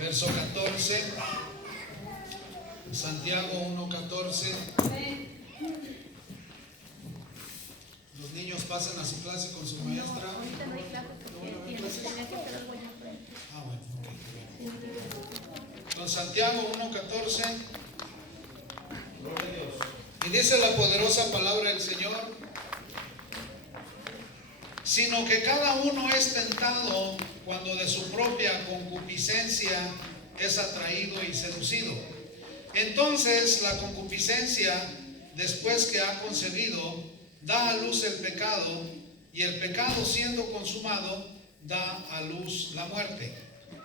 verso 14. Santiago 1:14. Los niños pasan a su clase con su maestra. Ahorita no hay clase porque tenía que hacer algo allá afuera. Ah, bueno, ok. Con Santiago 1:14. Y dice la poderosa palabra del Señor: sino que cada uno es tentado cuando de su propia concupiscencia es atraído y seducido. Entonces la concupiscencia, después que ha concebido, da a luz el pecado, y el pecado, siendo consumado, da a luz la muerte.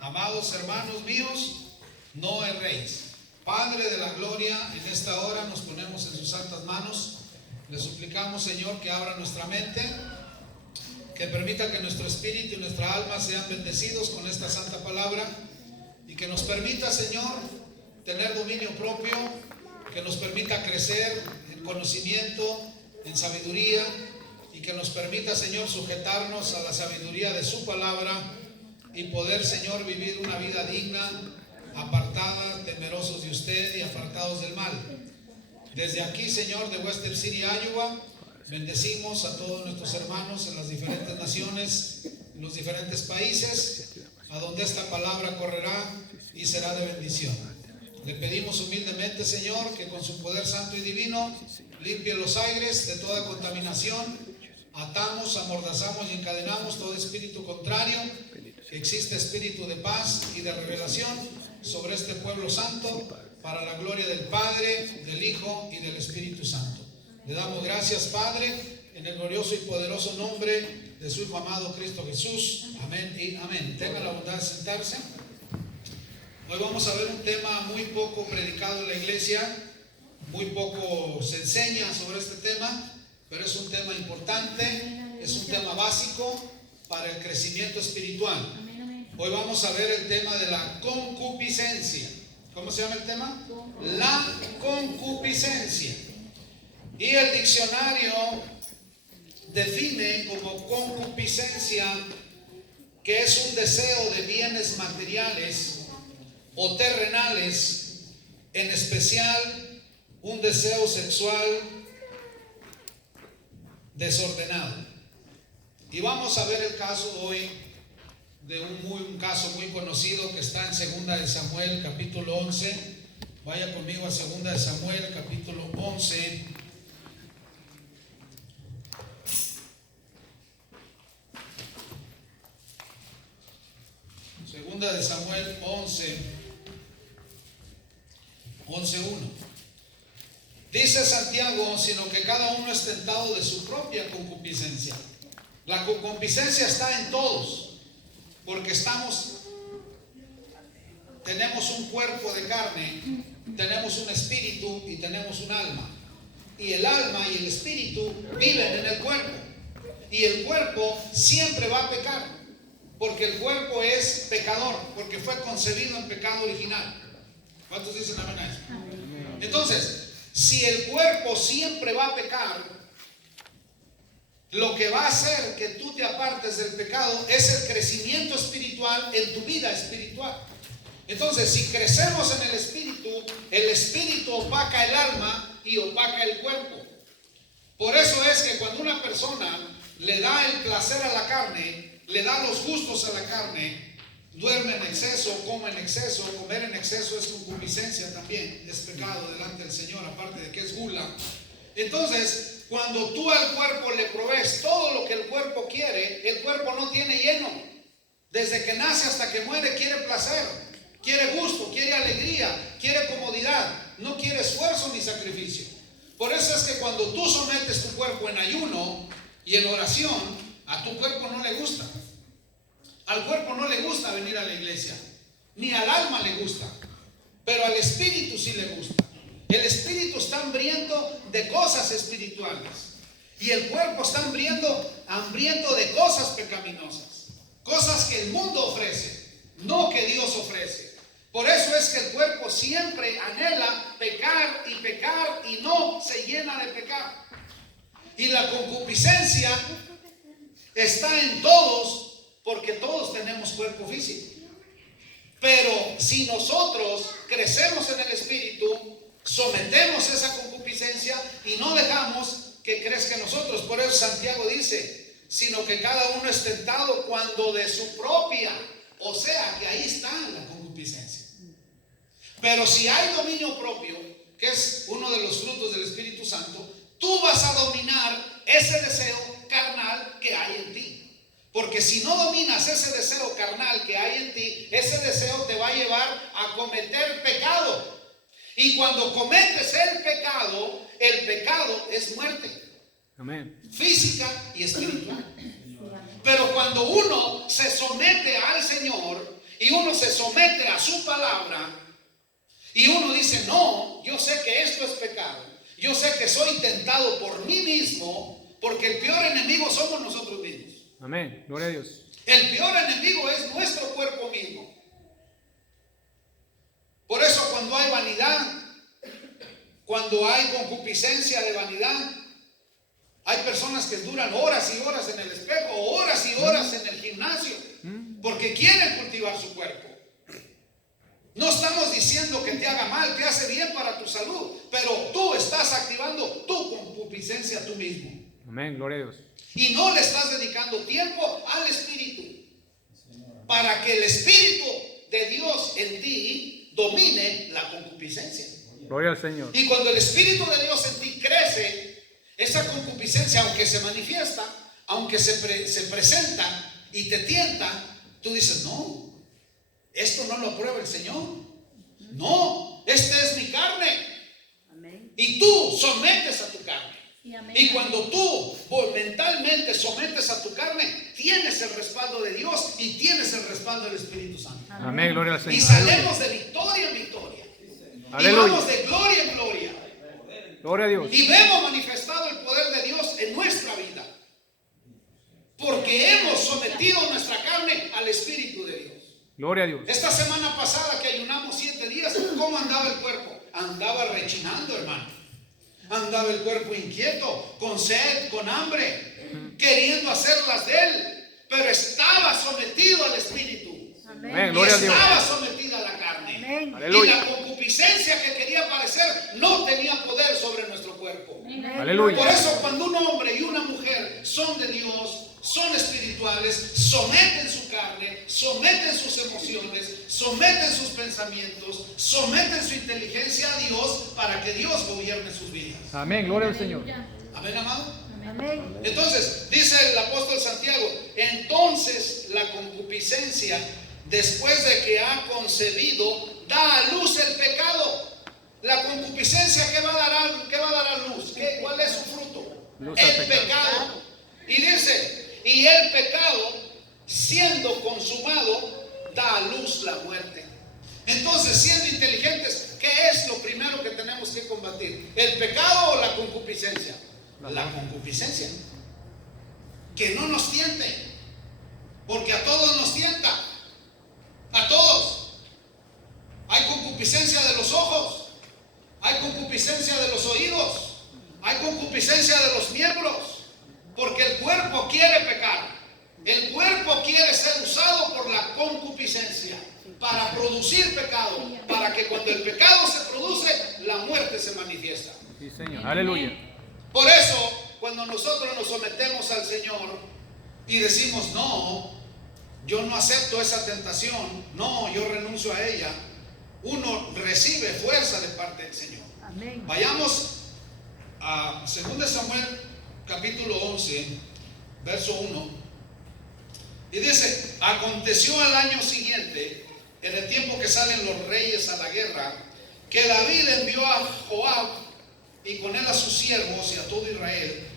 Amados hermanos míos, no erréis. Padre de la gloria, en esta hora nos ponemos en sus santas manos. Le suplicamos, Señor, que abra nuestra mente, que permita que nuestro espíritu y nuestra alma sean bendecidos con esta santa palabra, y que nos permita, Señor, tener dominio propio, que nos permita crecer en conocimiento, en sabiduría, y que nos permita, Señor, sujetarnos a la sabiduría de su palabra y poder, Señor, vivir una vida digna, apartada, temerosos de usted y apartados del mal. Desde aquí, Señor, de Western City, Iowa, bendecimos a todos nuestros hermanos en las diferentes naciones, en los diferentes países, a donde esta palabra correrá y será de bendición. Le pedimos humildemente, Señor, que con su poder santo y divino limpie los aires de toda contaminación. Atamos, amordazamos y encadenamos todo espíritu contrario. Que existe espíritu de paz y de revelación sobre este pueblo santo, para la gloria del Padre, del Hijo y del Espíritu Santo. Le damos gracias, Padre, en el glorioso y poderoso nombre de su Hijo amado Cristo Jesús. Amén y amén. Tenga la bondad de sentarse. Hoy vamos a ver un tema muy poco predicado en la iglesia, muy poco se enseña sobre este tema, pero es un tema importante, es un tema básico para el crecimiento espiritual. Hoy vamos a ver el tema de la concupiscencia. ¿Cómo se llama el tema? La concupiscencia. Y el diccionario define como concupiscencia que es un deseo de bienes materiales o terrenales, en especial un deseo sexual desordenado. Y vamos a ver el caso hoy de un caso muy conocido que está en 2 de Samuel capítulo 11. Vaya conmigo a 2 de Samuel capítulo 11. Segunda de Samuel 11:1. Dice Santiago: sino que cada uno es tentado de su propia concupiscencia. La concupiscencia está en todos, porque tenemos un cuerpo de carne, tenemos un espíritu y tenemos un alma. Y el alma y el espíritu viven en el cuerpo. Y el cuerpo siempre va a pecar, porque el cuerpo es pecador, porque fue concebido en pecado original. ¿Cuántos dicen amén a eso? Entonces, si el cuerpo siempre va a pecar, lo que va a hacer que tú te apartes del pecado es el crecimiento espiritual en tu vida espiritual. Entonces, si crecemos en el espíritu opaca el alma y opaca el cuerpo. Por eso es que cuando una persona le da el placer a la carne, le da los gustos a la carne, duerme en exceso, come en exceso. Comer en exceso es concupiscencia también, es pecado delante del Señor, aparte de que es gula. Entonces, cuando tú al cuerpo le provees todo lo que el cuerpo quiere, el cuerpo no tiene lleno. Desde que nace hasta que muere quiere placer, quiere gusto, quiere alegría, quiere comodidad, no quiere esfuerzo ni sacrificio. Por eso es que cuando tú sometes tu cuerpo en ayuno y en oración, a tu cuerpo no le gusta. Al cuerpo no le gusta venir a la iglesia, ni al alma le gusta, pero al espíritu sí le gusta. El espíritu está hambriento de cosas espirituales y el cuerpo está hambriento de cosas pecaminosas, cosas que el mundo ofrece, no que Dios ofrece. Por eso es que el cuerpo siempre anhela pecar y no se llena de pecar. Y la concupiscencia está en todos, porque todos tenemos cuerpo físico. Pero si nosotros crecemos en el Espíritu, sometemos esa concupiscencia y no dejamos que crezca en nosotros. Por eso Santiago dice, sino que cada uno es tentado cuando de su propia, o sea que ahí está la concupiscencia. Pero si hay dominio propio, que es uno de los frutos del Espíritu Santo, tú vas a dominar ese deseo carnal que hay en ti. Porque si no dominas ese deseo carnal que hay en ti, ese deseo te va a llevar a cometer pecado. Y cuando cometes el pecado es muerte. Amén. Física y espiritual. Pero cuando uno se somete al Señor y uno se somete a su palabra y uno dice, no, yo sé que esto es pecado, yo sé que soy tentado por mí mismo, porque el peor enemigo somos nosotros mismos. Amén. Gloria a Dios. El peor enemigo es nuestro cuerpo mismo. Por eso cuando hay vanidad, cuando hay concupiscencia de vanidad, hay personas que duran horas y horas en el espejo, horas y horas en el gimnasio, porque quieren cultivar su cuerpo. No estamos diciendo que te haga mal, te hace bien para tu salud, pero tú estás activando tu concupiscencia tú mismo. Amén. Gloria a Dios. Y no le estás dedicando tiempo al Espíritu, para que el Espíritu de Dios en ti domine la concupiscencia. Gloria al Señor. Y cuando el Espíritu de Dios en ti crece, esa concupiscencia, aunque se manifiesta, aunque se presenta y te tienta, tú dices, no, esto no lo aprueba el Señor. No, esta es mi carne. Amén. Y tú sometes a tu carne. Sí, amén. Y cuando tú mentalmente sometes a tu carne, tienes el respaldo de Dios y tienes el respaldo del Espíritu Santo. Amén. Gloria al Señor. Y salemos de victoria en victoria. Aleluya. Y vamos de gloria en gloria. Gloria a Dios. Y vemos manifestado el poder de Dios en nuestra vida. Porque hemos sometido nuestra carne al Espíritu de Dios. Gloria a Dios. Esta semana pasada que ayunamos 7 días, ¿cómo andaba el cuerpo? Andaba rechinando, hermano. Andaba el cuerpo inquieto, con sed, con hambre, queriendo hacerlas de él. Pero estaba sometido al Espíritu. Amén. Y Gloria a Dios. estaba sometida a la carne. Amén. Y Aleluya. la concupiscencia que quería aparecer no tenía poder sobre nuestro cuerpo. Aleluya. Por eso cuando un hombre y una mujer son de Dios, son espirituales, someten su carne, someten sus emociones, someten sus pensamientos, someten su inteligencia a Dios para que Dios gobierne sus vidas. Amén. Gloria al Señor. Amén, amado. Amén. Entonces, dice el apóstol Santiago, entonces la concupiscencia, después de que ha concebido, da a luz el pecado. La concupiscencia, ¿qué va a dar a luz? ¿Cuál es su fruto? Luz al El pecado. Y dice, y el pecado, siendo consumado, da a luz la muerte. Entonces, siendo inteligentes, ¿qué es lo primero que tenemos que combatir? ¿El pecado o la concupiscencia? La concupiscencia. Que no nos tiente, porque a todos nos tienta. A todos. Hay concupiscencia de los ojos, hay concupiscencia de los oídos, hay concupiscencia de los miembros, porque el cuerpo quiere pecar. El cuerpo quiere ser usado por la concupiscencia para producir pecado, para que cuando el pecado se produce, la muerte se manifiesta. Sí, Señor. Aleluya. Por eso, cuando nosotros nos sometemos al Señor y decimos, no, yo no acepto esa tentación, no, yo renuncio a ella, uno recibe fuerza de parte del Señor. Amén. Vayamos a 2 Samuel capítulo 11, verso 1. Y dice, aconteció al año siguiente, en el tiempo que salen los reyes a la guerra, que David envió a Joab y con él a sus siervos y a todo Israel,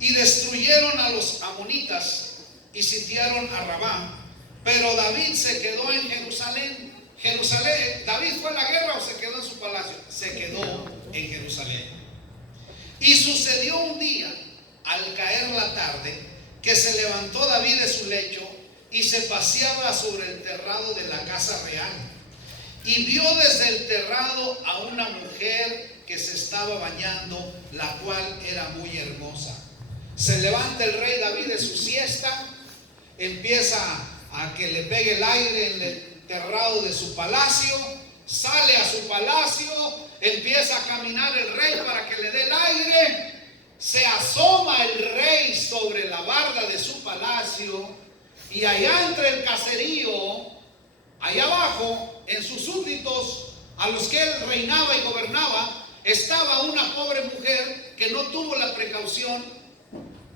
y destruyeron a los amonitas y sitiaron a Rabá. Pero David se quedó en Jerusalén. ¿David fue a la guerra o se quedó en su palacio? Se quedó en Jerusalén. Y sucedió un día, al caer la tarde, que se levantó David de su lecho y se paseaba sobre el terrado de la casa real. Y vio desde el terrado a una mujer que se estaba bañando, la cual era muy hermosa. Se levanta el rey David de su siesta, empieza a que le pegue el aire en el errado de su palacio, sale a su palacio, empieza a caminar el rey para que le dé el aire, se asoma el rey sobre la barda de su palacio y allá entre el caserío, allá abajo, en sus súbditos, a los que él reinaba y gobernaba, estaba una pobre mujer que no tuvo la precaución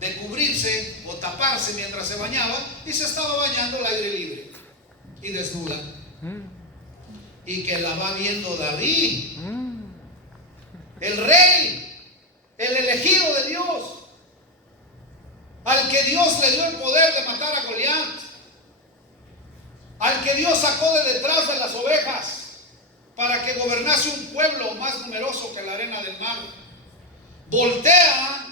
de cubrirse o taparse mientras se bañaba y se estaba bañando al aire libre y desnuda. Y que la va viendo David, el rey, el elegido de Dios, al que Dios le dio el poder de matar a Goliat, al que Dios sacó de detrás de las ovejas para que gobernase un pueblo más numeroso que la arena del mar. Voltea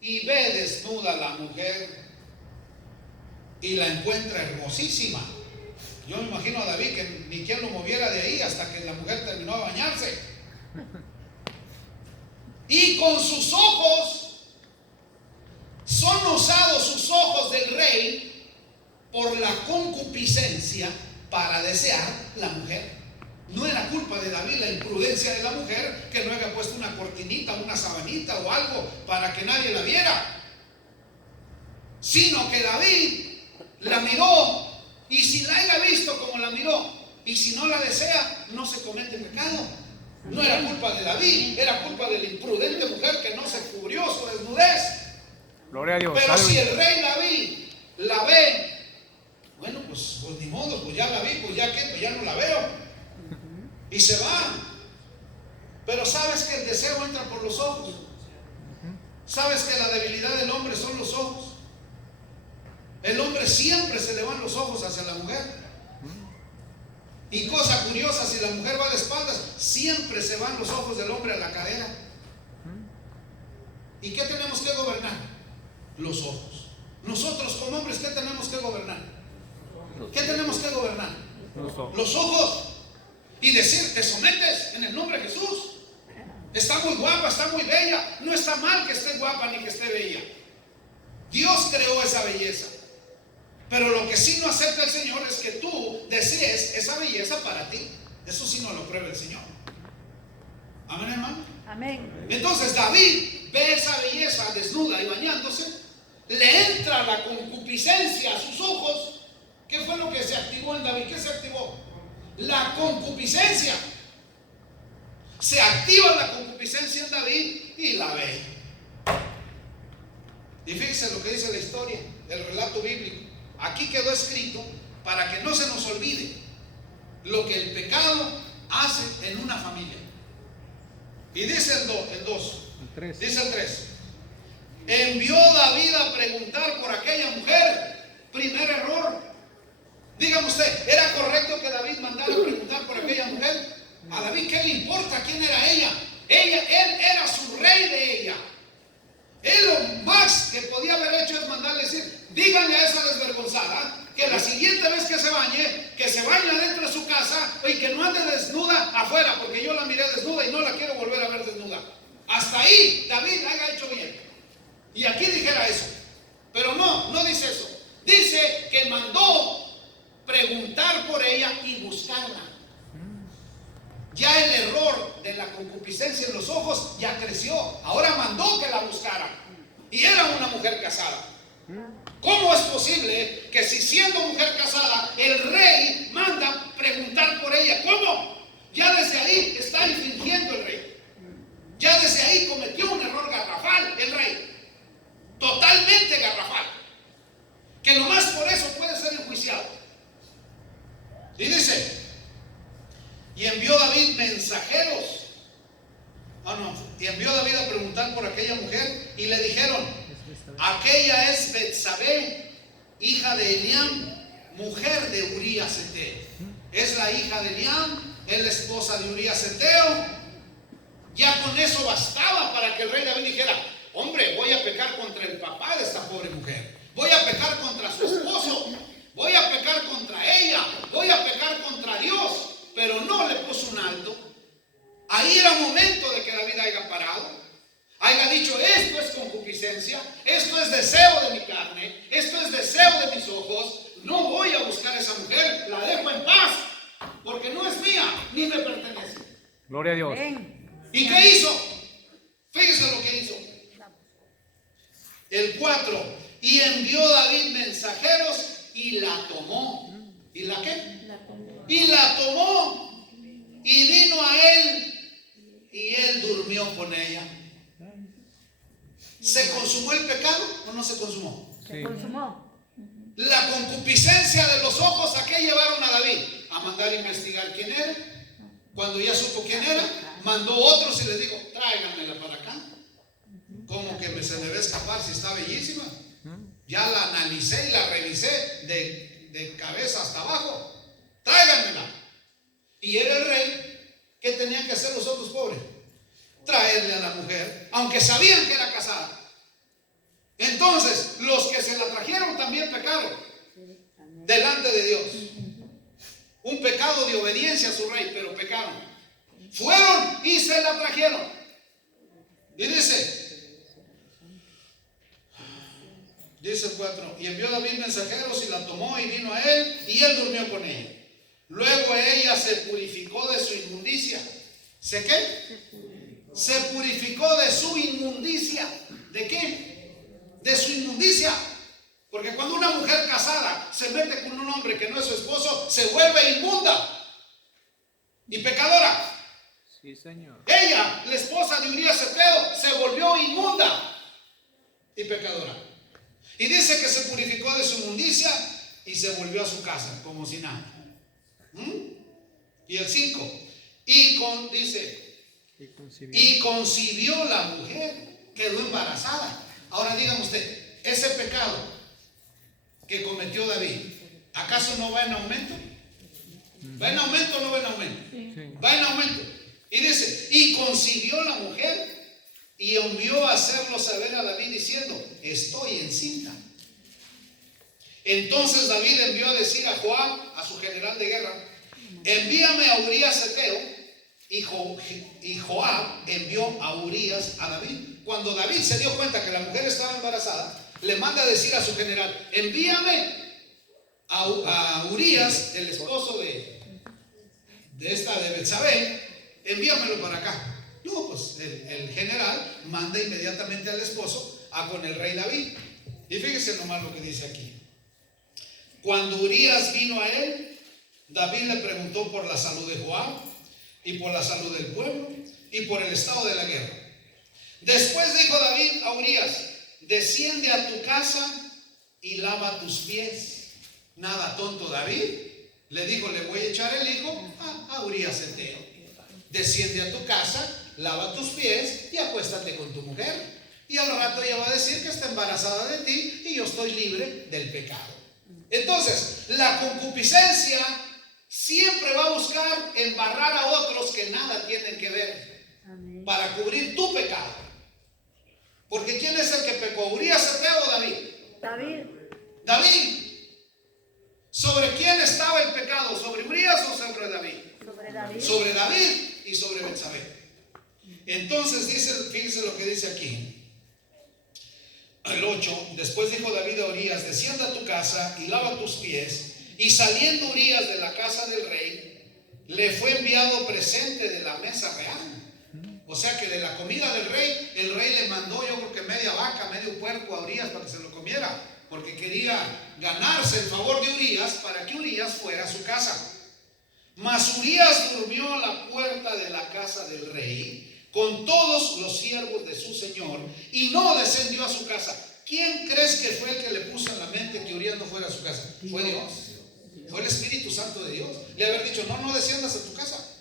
y ve desnuda a la mujer y la encuentra hermosísima. Yo me imagino a David que ni quien lo moviera de ahí hasta que la mujer terminó de bañarse. Y con sus ojos, son usados sus ojos del rey por la concupiscencia para desear la mujer. No era culpa de David la imprudencia de la mujer, que no había puesto una cortinita, una sabanita o algo para que nadie la viera, sino que David la miró, y si la haya visto como la miró, y si no la desea, no se comete pecado. No era culpa de David, era culpa de la imprudente mujer que no se cubrió su desnudez. Gloria a Dios. Pero si el rey David la ve, bueno, pues ni modo, pues ya la vi, pues ya que, pues ya no la veo. Y se va. Pero sabes que el deseo entra por los ojos. Sabes que la debilidad del hombre son los ojos. El hombre siempre se le van los ojos hacia la mujer. Y cosa curiosa, si la mujer va de espaldas, siempre se van los ojos del hombre a la cadera. ¿Y qué tenemos que gobernar? Los ojos. Nosotros como hombres, ¿qué tenemos que gobernar? ¿Qué tenemos que gobernar? Los ojos. Y decir, te sometes en el nombre de Jesús. Está muy guapa, está muy bella. No está mal que esté guapa ni que esté bella. Dios creó esa belleza. Pero lo que sí no acepta el Señor es que tú desees esa belleza para ti. Eso sí no lo prueba el Señor. Amén, hermano. Amén. Entonces David ve esa belleza desnuda y bañándose. Le entra la concupiscencia a sus ojos. ¿Qué fue lo que se activó en David? ¿Qué se activó? La concupiscencia. Se activa la concupiscencia en David y la ve. Y fíjense lo que dice la historia, el relato bíblico. Aquí quedó escrito para que no se nos olvide lo que el pecado hace en una familia. Y dice el 2, dice el 3. Envió David a preguntar por aquella mujer. Primer error. Dígame usted, ¿era correcto que David mandara a preguntar por aquella mujer? A David, ¿qué le importa quién era ella? Él era su rey de ella. Él lo más que podía haber hecho es mandarle decir, díganle a esa desvergonzada que la siguiente vez que se bañe adentro de su casa y que no ande desnuda afuera, porque yo la miré desnuda y no la quiero volver a ver desnuda. Hasta ahí David haya hecho bien. Y aquí dijera eso. Pero no dice eso. Dice que mandó preguntar por ella y buscarla. Ya el error de la concupiscencia en los ojos ya creció. Ahora mandó que la buscara. Y era una mujer casada. ¿Cómo es posible que si siendo mujer casada el rey manda preguntar por ella? ¿Cómo? Ya desde ahí está infringiendo el rey. Ya desde ahí cometió un error garrafal el rey. Totalmente garrafal. Que nomás por eso puede ser enjuiciado. Y dice, y envió David mensajeros. Y envió David a preguntar por aquella mujer y le dijeron, aquella es Betsabé, hija de Eliam, mujer de Urías Eteo. Es la hija de Eliam, es la esposa de Urías Eteo. Ya con eso bastaba para que el rey David dijera, hombre, voy a pecar contra el papá de esta pobre mujer, voy a pecar contra su esposo, voy a pecar contra ella, voy a pecar contra Dios. Pero no le puso un alto. Ahí era momento de que David haya parado, haya dicho, esto es concupiscencia, esto es deseo de mi carne, esto es deseo de mis ojos, no voy a buscar a esa mujer, la dejo en paz. Gloria a Dios. Amén. ¿Y qué hizo? Fíjese lo que hizo. El 4. Y envió David mensajeros y la tomó. ¿Y la qué? La tomó. Y la tomó. Y vino a él. Y él durmió con ella. ¿Se consumó el pecado o no se consumó? Se consumó. La concupiscencia de los ojos, ¿a qué llevaron a David? A mandar a investigar quién era. Cuando ya supo quién era, mandó otros y les dijo, tráiganmela para acá. Como que se me va a escapar si está bellísima. Ya la analicé y la revisé de cabeza hasta abajo. Tráiganmela. Y era el rey. ¿Qué tenían que hacer los otros pobres? Traerle a la mujer, aunque sabían que era casada. Entonces, los que se la trajeron también pecaron delante de Dios. Un pecado de obediencia a su rey, pero pecaron. Fueron y se la trajeron. Y dice el 4, y envió David mensajeros y la tomó y vino a él y él durmió con ella. Luego ella se purificó de su inmundicia. ¿Se qué? Se purificó de su inmundicia. ¿De qué? De su inmundicia. Porque cuando una mujer casada se mete con un hombre que no es su esposo, se vuelve inmunda y pecadora. Sí, Señor. Ella, la esposa de Urías Eteo, se volvió inmunda y pecadora. Y dice que se purificó de su inmundicia y se volvió a su casa como si nada. Y el 5. Dice, y concibió la mujer, quedó embarazada. Ahora dígame usted, ese pecado que cometió David, ¿acaso no va en aumento? ¿Va en aumento o no va en aumento? Sí. Va en aumento. Y dice, y concibió la mujer y envió a hacerlo saber a David diciendo, estoy encinta. Entonces David envió a decir a Joab, a su general de guerra, envíame a Urías Eteo. Y Joab envió a Urías a David. Cuando David se dio cuenta que la mujer estaba embarazada, le manda a decir a su general, envíame a Urías, el esposo de Betsabé, envíamelo para acá. No, pues el general manda inmediatamente al esposo a con el rey David. Y fíjese nomás lo que dice aquí. Cuando Urías vino a él, David le preguntó por la salud de Joab y por la salud del pueblo y por el estado de la guerra. Después dijo David a Urías, desciende a tu casa y lava tus pies. Nada tonto David. Le dijo, le voy a echar el hijo a Urías Eteo. Desciende a tu casa, lava tus pies y acuéstate con tu mujer. Y al rato ella va a decir que está embarazada de ti y yo estoy libre del pecado. Entonces, la concupiscencia siempre va a buscar embarrar a otros que nada tienen que ver. Amén. Para cubrir tu pecado. Porque ¿quién es el que pecó? ¿Urías Eteo o David? David. David. ¿Sobre quién estaba el pecado? ¿Sobre Urías o sobre David? Sobre David. Sobre David y sobre Betsabé. Entonces fíjense lo que dice aquí. El 8, después dijo David a Urías, desciende a tu casa y lava tus pies. Y saliendo Urías de la casa del rey, le fue enviado presente de la mesa real. O sea que de la comida del rey, el rey le mandó, yo creo que media vaca, medio puerco a Urías para que se lo comiera, porque quería ganarse el favor de Urías para que Urías fuera a su casa. Mas Urías durmió a la puerta de la casa del rey con todos los siervos de su señor y no descendió a su casa. ¿Quién crees que fue el que le puso en la mente que Urías no fuera a su casa? Fue Dios. Fue el Espíritu Santo de Dios. Le haber dicho, no desciendas a tu casa.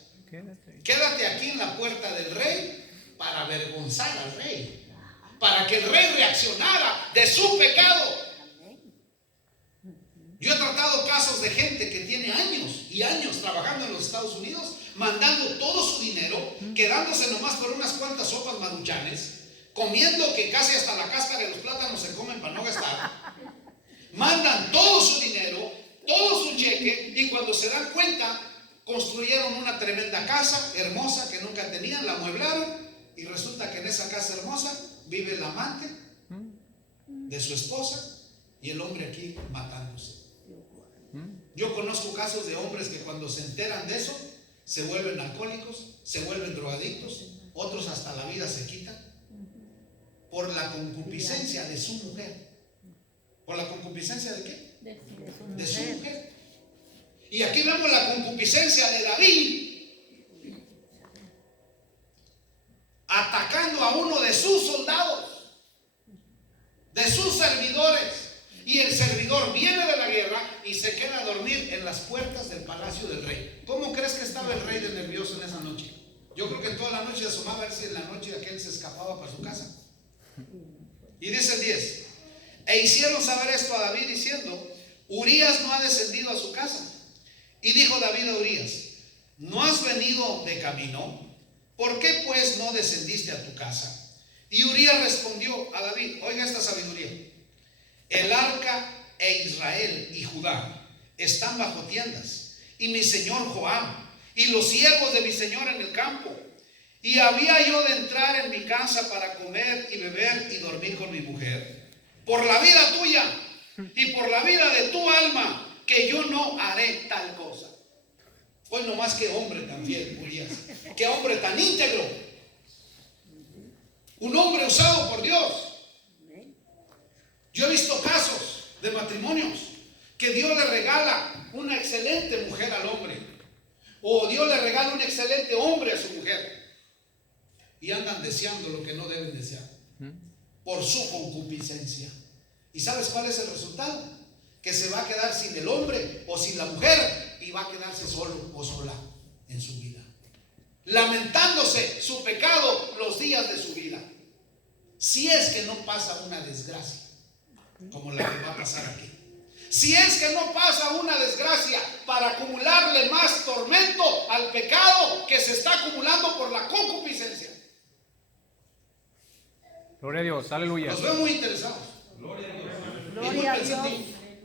Quédate aquí en la puerta del rey para avergonzar al rey. Para que el rey reaccionara de su pecado. Yo he tratado casos de gente que tiene años y años trabajando en los Estados Unidos, mandando todo su dinero, quedándose nomás por unas cuantas sopas maruchanes, comiendo que casi hasta la cáscara de los plátanos se comen para no gastar. Mandan todo su dinero, todo su cheque, y cuando se dan cuenta, construyeron una tremenda casa hermosa que nunca tenían, la amueblaron, y resulta que en esa casa hermosa vive el amante de su esposa y el hombre aquí matándose. Yo conozco casos de hombres que cuando se enteran de eso, se vuelven alcohólicos, se vuelven drogadictos, otros hasta la vida se quitan por la concupiscencia de su mujer. ¿Por la concupiscencia de qué? De su mujer. Y aquí vemos la concupiscencia de David atacando a uno de sus soldados, de sus servidores. Y el servidor viene de la guerra y se queda a dormir en las puertas del palacio del rey. ¿Cómo crees que estaba el rey de nervioso en esa noche? Yo creo que toda la noche asomaba a ver si en la noche aquel se escapaba para su casa. Y dice el 10: e hicieron saber esto a David diciendo: Urías no ha descendido a su casa. Y dijo David a Urías: ¿no has venido de camino? ¿Por qué pues no descendiste a tu casa? Y Urías respondió a David: oiga esta sabiduría. El arca e Israel y Judá están bajo tiendas, y mi señor Joab y los siervos de mi señor en el campo. Y había yo de entrar en mi casa para comer y beber y dormir con mi mujer. Por la vida tuya y por la vida de tu alma, que yo no haré tal cosa. Pues no más que hombre tan fiel, Urías, que hombre tan íntegro, un hombre usado por Dios. Yo he visto casos de matrimonios que Dios le regala una excelente mujer al hombre, o Dios le regala un excelente hombre a su mujer, y andan deseando lo que no deben desear por su concupiscencia. ¿Y sabes cuál es el resultado? Que se va a quedar sin el hombre o sin la mujer, y va a quedarse solo o sola en su vida, lamentándose su pecado los días de su vida, si es que no pasa una desgracia como la que va a pasar aquí. Si es que no pasa una desgracia para acumularle más tormento al pecado que se está acumulando por la concupiscencia. Gloria a Dios, aleluya. Los veo muy interesados. Gloria a Dios.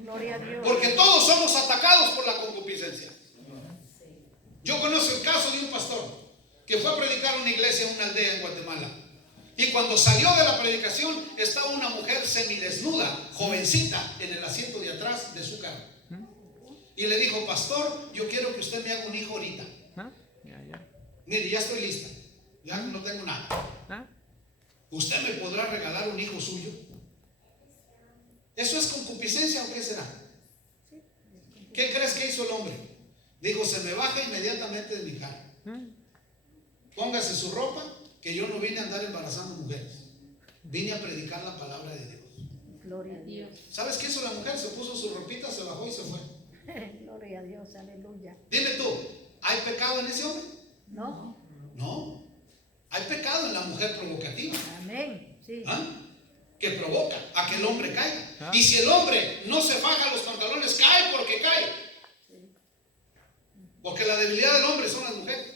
Gloria a Dios. Porque todos somos atacados por la concupiscencia. Yo conozco el caso de un pastor que fue a predicar a una iglesia en una aldea en Guatemala. Y cuando salió de la predicación, estaba una mujer semidesnuda, jovencita, en el asiento de atrás de su carro. Y le dijo: pastor, yo quiero que usted me haga un hijo ahorita. Mire, ya estoy lista, ya no tengo nada. ¿Usted me podrá regalar un hijo suyo? ¿Eso es concupiscencia o qué será? ¿Qué crees que hizo el hombre? Dijo: se me baja inmediatamente de mi carro, póngase su ropa, que yo no vine a andar embarazando mujeres, vine a predicar la palabra de Dios. Gloria a Dios. ¿Sabes qué hizo la mujer? Se puso su ropita, se bajó y se fue. Gloria a Dios, aleluya. Dime tú, ¿hay pecado en ese hombre? No. No. Hay pecado en la mujer provocativa. Amén. Sí. ¿Ah? Que provoca a que el hombre caiga. Y si el hombre no se faja los pantalones, cae porque cae. Porque la debilidad del hombre son las mujeres.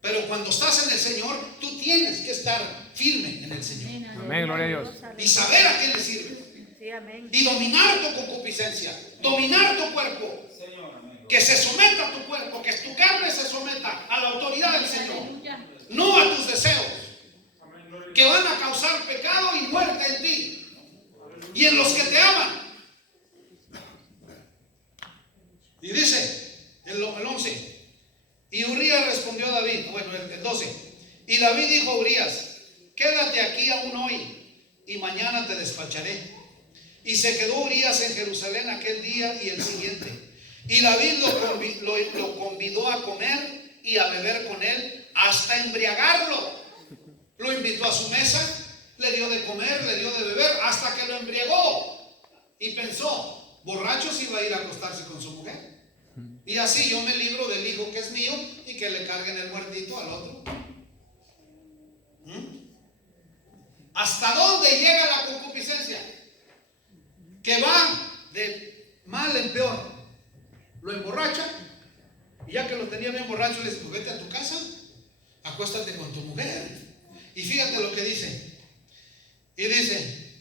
Pero cuando estás en el Señor, tú tienes que estar firme en el Señor. Amén, gloria a Dios. Y saber a quién le sirve. Sí, amén. Y dominar tu concupiscencia, dominar tu cuerpo. Que se someta a tu cuerpo, que tu carne se someta a la autoridad del Señor, no a tus deseos, que van a causar pecado y muerte en ti y en los que te aman. Y dice el 11: y Urías respondió a David, bueno, el 12: y David dijo a Urías: quédate aquí aún hoy y mañana te despacharé. Y se quedó Urías en Jerusalén aquel día y el siguiente. Y David lo convidó a comer y a beber con él hasta embriagarlo. Lo invitó a su mesa, le dio de comer, le dio de beber, hasta que lo embriagó. Y pensó: borracho se iba a ir a acostarse con su mujer. Y así yo me libro del hijo que es mío y que le carguen el muertito al otro. ¿Hasta dónde llega la concupiscencia? Que va de mal en peor. Lo emborracha, y ya que lo tenía bien borracho, le dice: pues vete a tu casa, acuéstate con tu mujer. Y fíjate lo que dice. Y dice: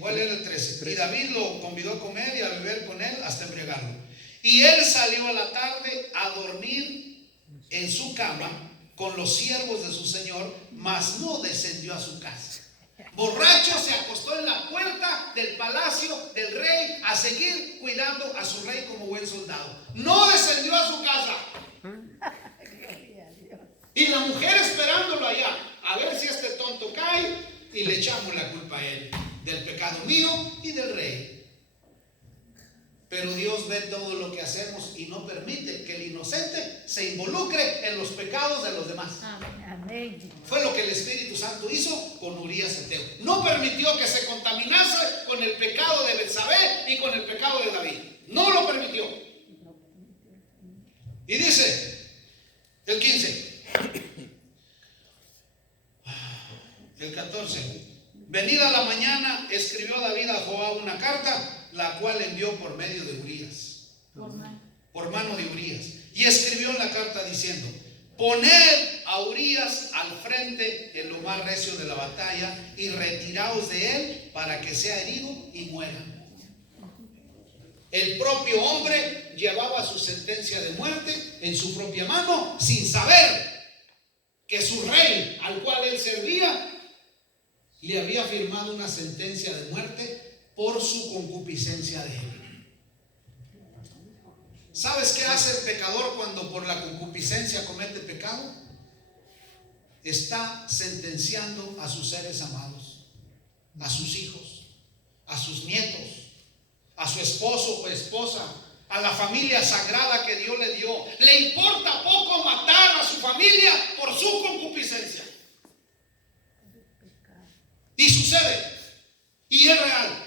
¿cuál era el 13? Y David lo convidó a comer y a beber con él hasta embriagarlo. Y él salió a la tarde a dormir en su cama con los siervos de su señor, mas no descendió a su casa. Borracho se acostó en la puerta del palacio del rey a a seguir cuidando a su rey como buen soldado. No descendió a su casa. Y la mujer esperándolo allá, a ver si este tonto cae, y le echamos la culpa a él del pecado mío y del rey. Pero Dios ve todo lo que hacemos y no permite que el inocente se involucre en los pecados de los demás. Amén. Fue lo que el Espíritu Santo hizo con Urías Eteo. No permitió que se contaminase con el pecado de Betsabé y con el pecado de David. No lo permitió. Y dice el 15, el 14: venida la mañana, escribió David a Joab una carta, la cual envió por medio de Urías, por mano de Urías. Y escribió en la carta diciendo: poned a Urías al frente en lo más recio de la batalla y retiraos de él para que sea herido y muera. El propio hombre llevaba su sentencia de muerte en su propia mano, sin saber que su rey, al cual él servía, le había firmado una sentencia de muerte por su concupiscencia de él. ¿Sabes qué hace el pecador cuando por la concupiscencia comete pecado? Está sentenciando a sus seres amados, a sus hijos, a sus nietos, a su esposo o esposa, a la familia sagrada que Dios le dio. Le importa poco matar a su familia por su concupiscencia. Y sucede, y es real.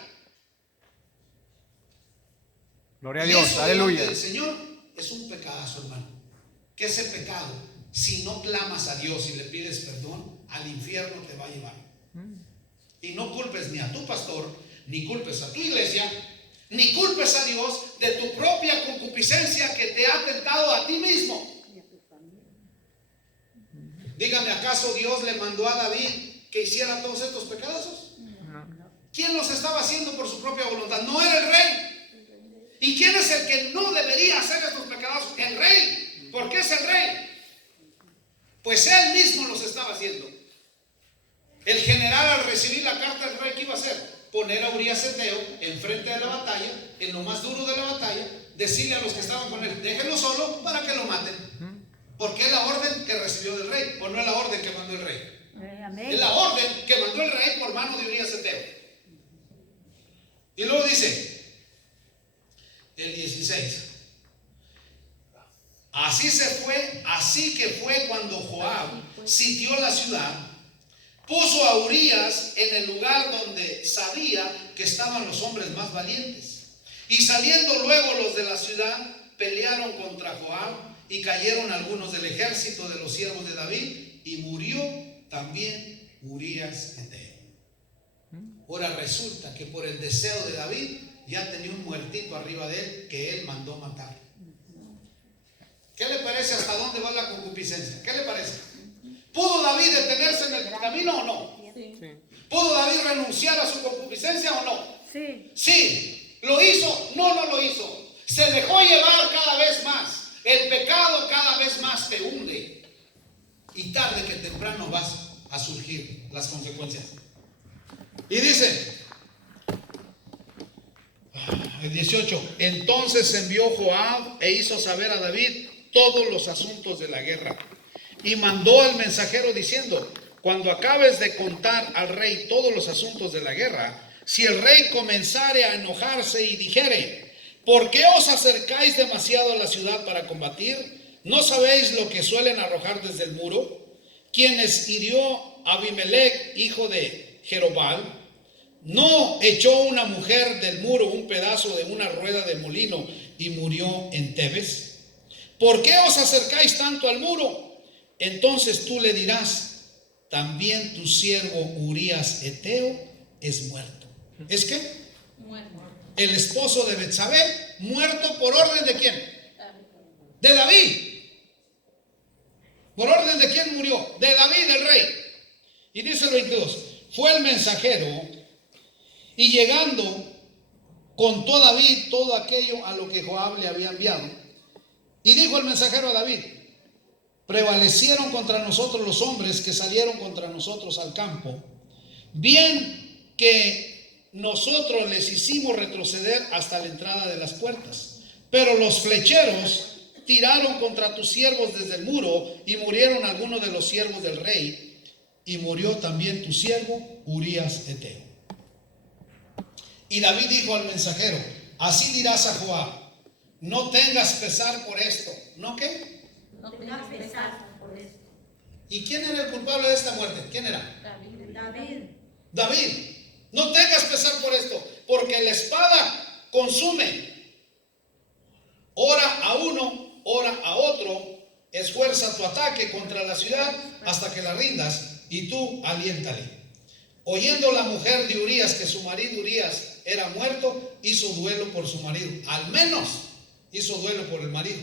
Gloria a Y Dios, eso aleluya. delante del Señor es un pecadazo, hermano. ¿Qué es el pecado? Si no clamas a Dios y le pides perdón, al infierno te va a llevar. Y no culpes ni a tu pastor, ni culpes a tu iglesia, ni culpes a Dios de tu propia concupiscencia que te ha tentado a ti mismo. Dígame, ¿acaso Dios le mandó a David que hiciera todos estos pecadazos? ¿Quién los estaba haciendo por su propia voluntad? No era el rey. ¿Y quién es el que no debería hacer estos pecados? El rey. ¿Por qué es el rey? Pues él mismo los estaba haciendo. El general, al recibir la carta del rey, ¿qué iba a hacer? Poner a Urías Eteo enfrente de la batalla, en lo más duro de la batalla, decirle a los que estaban con él: déjenlo solo para que lo maten. Porque es la orden que recibió del rey, o no es la orden que mandó el rey. Es la orden que mandó el rey por mano de Urías Eteo. Y luego dice el 16: así que fue cuando Joab sitió la ciudad, puso a Urías en el lugar donde sabía que estaban los hombres más valientes. Y saliendo luego los de la ciudad, pelearon contra Joab y cayeron algunos del ejército de los siervos de David, y murió también Urías Eteo. Ahora resulta que por el deseo de David ya tenía un muertito arriba de él que él mandó matar. ¿Qué le parece hasta dónde va la concupiscencia? ¿Qué le parece? ¿Pudo David detenerse en el camino o no? Sí. ¿Pudo David renunciar a su concupiscencia o no? Sí. Sí. ¿Lo hizo? No, no lo hizo. Se dejó llevar cada vez más. El pecado cada vez más te hunde. Y tarde que temprano vas a surgir las consecuencias. Y dice el 18: entonces envió Joab e hizo saber a David todos los asuntos de la guerra. Y mandó al mensajero diciendo: cuando acabes de contar al rey todos los asuntos de la guerra, si el rey comenzare a enojarse y dijere: ¿por qué os acercáis demasiado a la ciudad para combatir? ¿No sabéis lo que suelen arrojar desde el muro? Quienes hirió Abimelech, hijo de Jerobal, ¿no echó una mujer del muro un pedazo de una rueda de molino y murió en Tebes? ¿Por qué os acercáis tanto al muro? Entonces tú le dirás: también tu siervo Urías Eteo es muerto. ¿Es qué? Muerto. El esposo de Betsabé, muerto por orden de quién? De David. ¿Por orden de quién murió? De David, el rey. Y dice el 22: fue el mensajero, y llegando contó David todo aquello a lo que Joab le había enviado. Y dijo el mensajero a David: prevalecieron contra nosotros los hombres que salieron contra nosotros al campo. Bien que nosotros les hicimos retroceder hasta la entrada de las puertas. Pero los flecheros tiraron contra tus siervos desde el muro y murieron algunos de los siervos del rey. Y murió también tu siervo Urías Eteo. Y David dijo al mensajero: así dirás a Joab: no tengas pesar por esto. ¿No qué? No tengas pesar por esto. ¿Y quién era el culpable de esta muerte? ¿Quién era? David. David. No tengas pesar por esto, porque la espada consume. Ora a uno, ora a otro, esfuerza tu ataque contra la ciudad hasta que la rindas, y tú aliéntale. Oyendo la mujer de Urías que su marido Urías era muerto, hizo duelo por su marido. Al menos hizo duelo por el marido.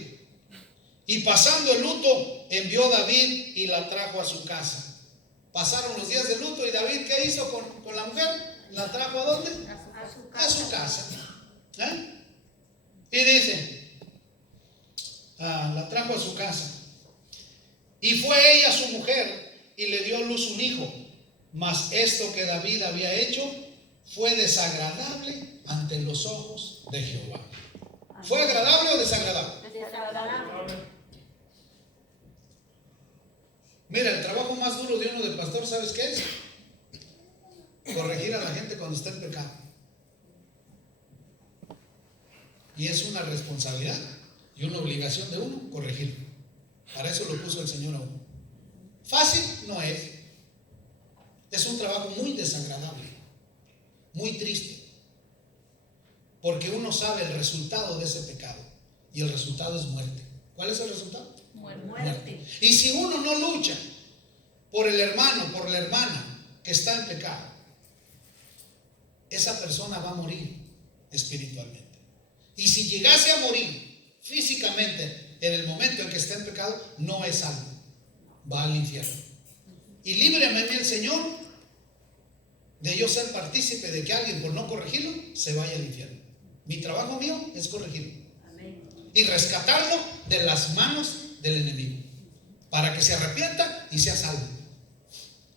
Y pasando el luto, envió David y la trajo a su casa. Pasaron los días de luto y David, ¿qué hizo con la mujer? ¿La trajo a dónde? A su casa. Y dice, la trajo a su casa. Y fue ella su mujer y le dio a luz un hijo. Mas esto que David había hecho fue desagradable ante los ojos de Jehová. ¿Fue agradable o desagradable? Desagradable. Mira, el trabajo más duro de uno de pastor, ¿sabes qué es? Corregir a la gente cuando está en pecado. Y es una responsabilidad y una obligación de uno corregir. Para eso lo puso el Señor a uno. Fácil no es. Es un trabajo muy desagradable, muy triste, porque uno sabe el resultado de ese pecado y el resultado es muerte. ¿Cuál es el resultado? Muerte. Y si uno no lucha por el hermano, por la hermana que está en pecado, esa persona va a morir espiritualmente. Y si llegase a morir físicamente en el momento en que está en pecado, no es salvo, va al infierno. Y líbreme el Señor de yo ser partícipe de que alguien por no corregirlo se vaya al infierno. Mi trabajo mío es corregirlo. Amén. Y rescatarlo de las manos del enemigo, para que se arrepienta y sea salvo.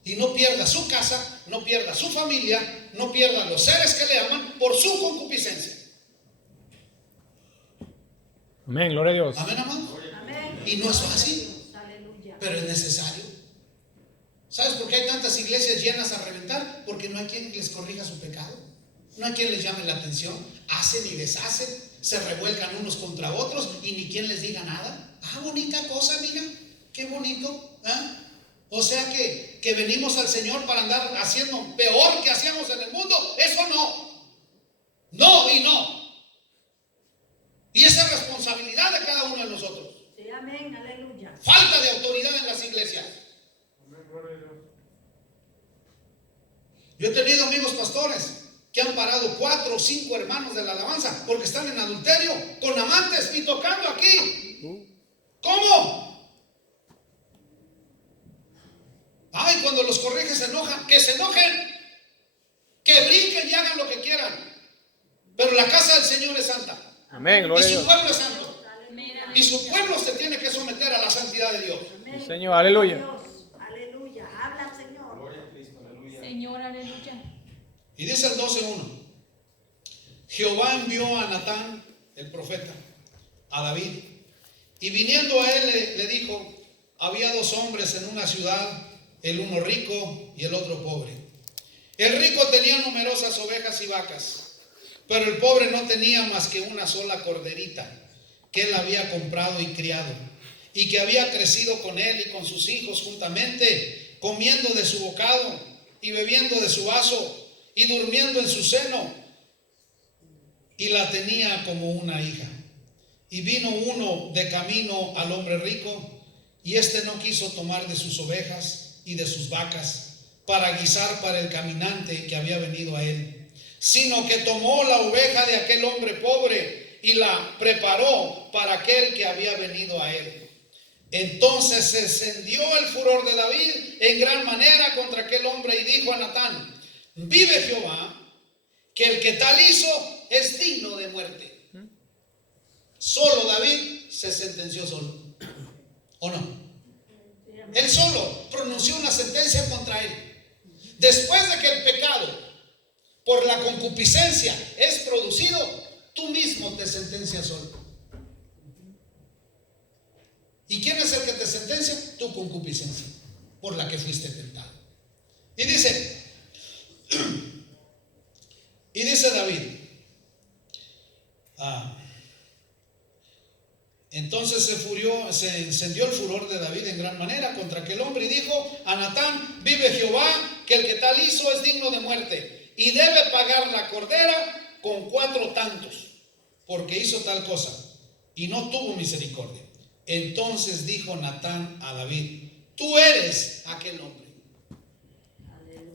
Y no pierda su casa, no pierda su familia, no pierda los seres que le aman por su concupiscencia. Amén, gloria a Dios. Amén, amado. Amén. Y no es fácil, Aleluya. pero es necesario. ¿Sabes por qué hay tantas iglesias llenas a reventar? Porque no hay quien les corrija su pecado. No hay quien les llame la atención. Hacen y deshacen, se revuelcan unos contra otros y ni quien les diga nada. Bonita cosa, amiga. Qué bonito. O sea que venimos al Señor para andar haciendo peor que hacíamos en el mundo. Eso no. No y no. Y esa es responsabilidad de cada uno de nosotros. Sí, amén, aleluya. Falta de autoridad en las iglesias. Yo he tenido amigos pastores que han parado 4 o 5 hermanos de la alabanza porque están en adulterio con amantes y tocando aquí. ¿Cómo? Ay, cuando los corrige se enojan. Que se enojen, que brinquen y hagan lo que quieran, pero la casa del Señor es santa. Amén, Y gloria a su Dios. pueblo es santo. Y su pueblo se tiene que someter a la santidad de Dios. Amén. Sí, Señor, aleluya. Dios, aleluya. Habla, Señor. Señor, aleluya. Y dice el 12:1: Jehová envió a Natán, el profeta, a David, y viniendo a él le dijo: había 2 hombres en una ciudad, el uno rico y el otro pobre. El rico tenía numerosas ovejas y vacas, pero el pobre no tenía más que una sola corderita que él había comprado y criado, y que había crecido con él y con sus hijos juntamente, comiendo de su bocado y bebiendo de su vaso y durmiendo en su seno, y la tenía como una hija. Y vino uno de camino al hombre rico, y éste no quiso tomar de sus ovejas y de sus vacas para guisar para el caminante que había venido a él, sino que tomó la oveja de aquel hombre pobre y la preparó para aquel que había venido a él. Entonces se encendió el furor de David en gran manera contra aquel hombre y dijo a Natán: vive Jehová, que el que tal hizo es digno de muerte. Solo David se sentenció solo, ¿o no? Él solo pronunció una sentencia contra él. Después de que el pecado por la concupiscencia es producido, tú mismo te sentencias solo. ¿Y quién es el que te sentencia? Tu concupiscencia, por la que fuiste tentado. Y dice David, entonces se encendió el furor de David en gran manera contra aquel hombre y dijo a Natán: vive Jehová, que el que tal hizo es digno de muerte y debe pagar la cordera con 4 tantos, porque hizo tal cosa y no tuvo misericordia. Entonces dijo Natán a David: tú eres aquel hombre.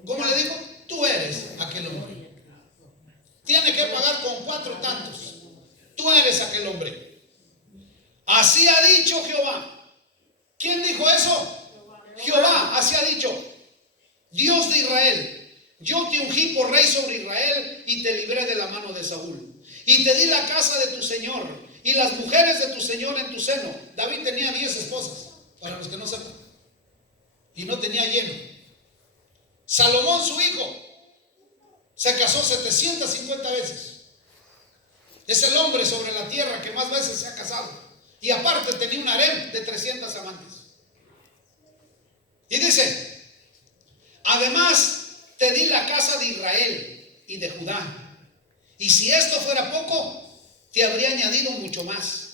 ¿Cómo le dijo? Tú eres aquel hombre. Tiene que pagar con 4 tantos. Tú eres aquel hombre. Así ha dicho Jehová. ¿Quién dijo eso? Jehová, así ha dicho, Dios de Israel: yo te ungí por rey sobre Israel y te libré de la mano de Saúl. Y te di la casa de tu señor y las mujeres de tu señor en tu seno. David tenía 10 esposas, para los que no sepan, y no tenía lleno. Salomón, su hijo, se casó 750 veces. Es el hombre sobre la tierra que más veces se ha casado. Y aparte tenía un harem de 300 amantes. Y dice: además te di la casa de Israel y de Judá. Y si esto fuera poco, te habría añadido mucho más.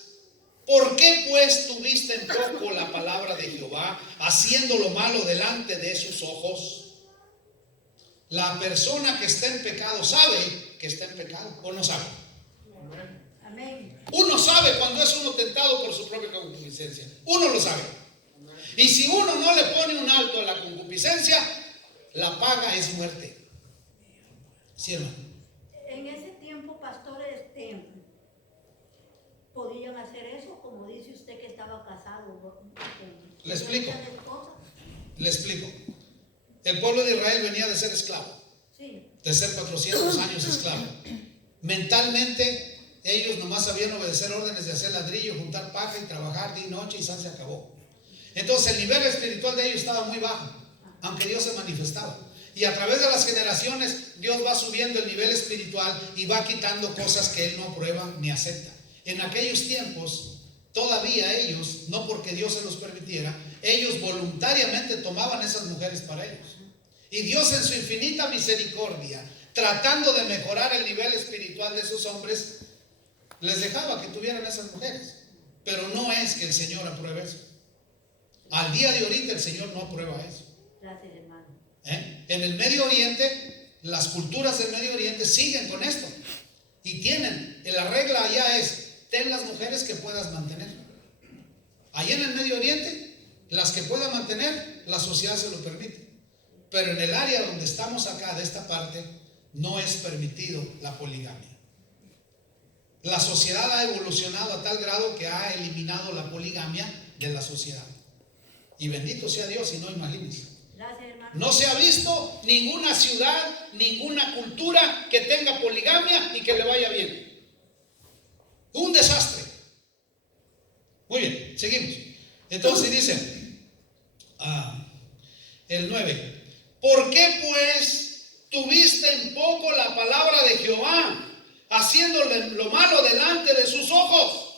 ¿Por qué pues tuviste en poco la palabra de Jehová, haciendo lo malo delante de sus ojos? La persona que está en pecado sabe que está en pecado, ¿o no sabe? Amén. Uno sabe cuando es uno tentado por su propia concupiscencia. Uno lo sabe. Y si uno no le pone un alto a la concupiscencia, la paga es muerte. ¿Sí, hermano? En ese tiempo, pastor, podían hacer eso, como dice usted que estaba casado. Le explico. muchas esposas. Le explico. El pueblo de Israel venía de ser esclavo, Sí. de ser 400 años esclavo. Mentalmente ellos nomás sabían obedecer órdenes de hacer ladrillo, juntar paja y trabajar día y noche, y se acabó. Entonces el nivel espiritual de ellos estaba muy bajo, aunque Dios se manifestaba. Y a través de las generaciones Dios va subiendo el nivel espiritual y va quitando cosas que Él no aprueba ni acepta. En aquellos tiempos todavía ellos, no porque Dios se los permitiera, ellos voluntariamente tomaban esas mujeres para ellos. Y Dios, en su infinita misericordia, tratando de mejorar el nivel espiritual de esos hombres, les dejaba que tuvieran esas mujeres. Pero no es que el Señor apruebe eso. Al día de ahorita el Señor no aprueba eso. Gracias, hermano. En el Medio Oriente, las culturas del Medio Oriente siguen con esto. Y tienen, la regla allá es: ten las mujeres que puedas mantener. Allá en el Medio Oriente, las que pueda mantener, la sociedad se lo permite. Pero en el área donde estamos acá, de esta parte, no es permitido la poligamia. La sociedad ha evolucionado a tal grado que ha eliminado la poligamia de la sociedad. Y bendito sea Dios, y no imagínense. Gracias, hermano. No se ha visto ninguna ciudad, ninguna cultura que tenga poligamia y que le vaya bien. Un desastre. Muy bien, seguimos. Entonces dice el 9: ¿por qué pues tuviste en poco la palabra de Jehová, haciéndole lo malo delante de sus ojos?